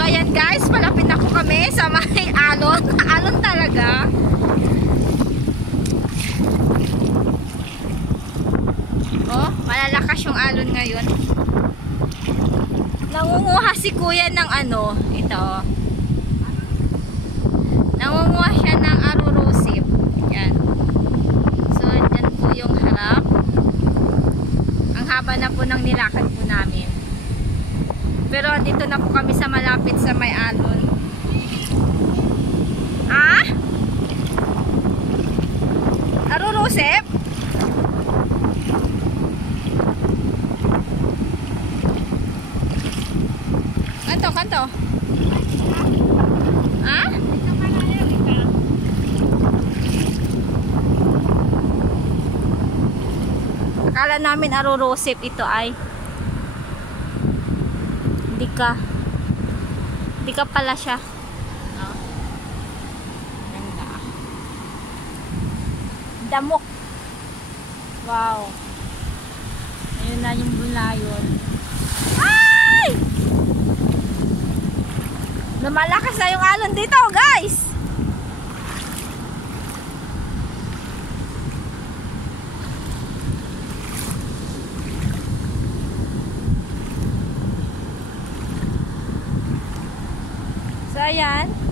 So ayan guys, malapit na po kami sa may alon. Alon talaga. Oh, malalakas yung alon ngayon. Nangunguha si kuya ng ano, ito. Nangunguha siya ng arurosip. Yan. So, dyan po yung harap. Ang haba na po ng nilakad po namin. Pero dito na po kami sa malapit sa may alon. Ah? Arurosip? Kanto? Ah? Akala namin arurosip ito ay. Hindi ka pala siya. No? Ganda. Damok. Wow. Ayun na yung bulayon. Ay! Lumalakas na yung alon dito, guys. So, ayan.